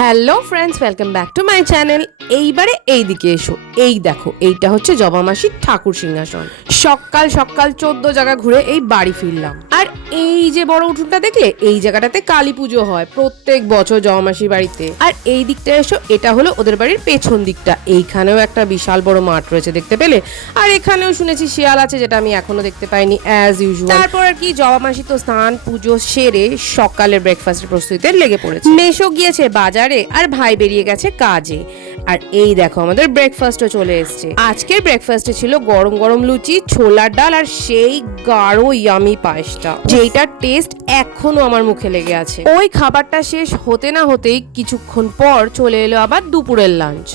Hello friends, welcome back to my channel. এইবারে এইদিকে এসো, এই দেখো, এইটা হচ্ছে জবা মাসির ঠাকুর সিংহাসন। সকাল সকাল 14 জায়গা ঘুরে এই বাড়ি ফিরলাম। আর এই যে বড় উঠোনটা দেখলে, এই জায়গাটাতে কালী পুজো হয় প্রত্যেক বছর জবা মাসির বাড়িতে। আর এই দিকটা এসো, এটা হলো ওদের বাড়ির পেছন দিকটা। এইখানেও একটা বিশাল বড় মাঠ রয়েছে, দেখতে পেলে। আর এখানেও শুনেছি শিয়াল আছে, যেটা আমি এখনো দেখতে পাইনি অ্যাজ ইউজুয়াল। তারপর আর কি, জবা মাসি তো স্নান পুজো সেরে সকালের ব্রেকফাস্টের প্রস্তুতিতে লেগে পড়েছে। মেশো গিয়েছে বাজারে আর ভাই বেরিয়ে গেছে কাজে। আর এই দেখো, আমাদের ব্রেকফাস্টও চলে এসেছে। আজকের ব্রেকফাস্টে ছিল গরম গরম লুচি, ছোলার ডাল আর সেই গাঢ় ইয়ামি পায়েসটা, যেটার টেস্ট এখনো আমার মুখে লেগে আছে। ওই খাবারটা শেষ হতে না হতেই কিছুক্ষণ পর চলে এলো আবার দুপুরের লাঞ্চ।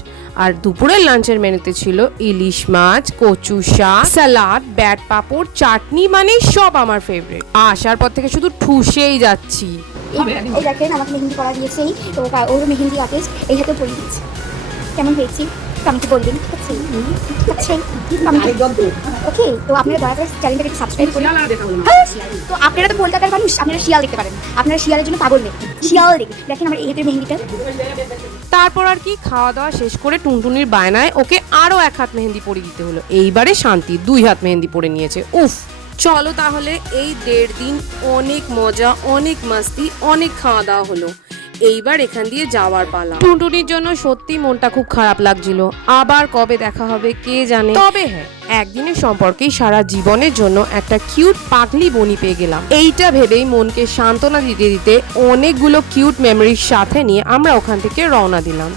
আর দুপুরের লাঞ্চের মেনুতে ছিল ইলিশ মাছ, কচু শাক, সালাদ, ব্যাট পাপড়, চাটনি, মানে সব আমার ফেভারিট। আসার পর থেকে শুধু ঠুসেই যাচ্ছি। এই দেখেন, আমাকে মেহেন্দি করা দিয়েছে, তো ওর মেহেন্দি আর্টিস্ট এই হাতে পরিয়ে দিয়েছে। কেমন হয়েছি আমাকে বলবেন, ঠিক আছে? ওকে, তো আপনারা দয়া করে চ্যানেলটাকে একটু সাবস্ক্রাইব করুন। তো আপনারা তো কলকাতার মানুষ, আপনারা শিয়াল দেখতে পারেন, আপনারা শিয়ালের জন্য পাগল নেই, শিয়াল দেখেন আমার এই হাতের মেহেন্দিটা। তারপর আর কি, খাওয়া দাওয়া শেষ করে টুনটুনির বায়নায় ওকে আরো এক হাত মেহেন্দি পরিয়ে দিতে হলো। এইবারে শান্তি 2 হাত মেহেন্দি পরে নিয়েছে। উফ, চলো তাহলে এই 1.5 দিন অনেক মজা, অনেক মাস্তি, অনেক খাওয়া দাওয়া হলো। এইবার এখান দিয়ে যাওয়ার পালা। টুনটুনির জন্য সত্যি মনটা খুব খারাপ লাগছিল। আবার কবে দেখা হবে কে জানে। তবে হ্যাঁ, একদিনের সম্পর্কেই সারা জীবনের জন্য একটা কিউট পাগলি বনি পেয়ে গেলাম। এইটা ভেবেই মনকে সান্ত্বনা দিতে দিতে অনেকগুলো কিউট মেমোরির সাথে নিয়ে আমরা ওখান থেকে রওনা দিলাম।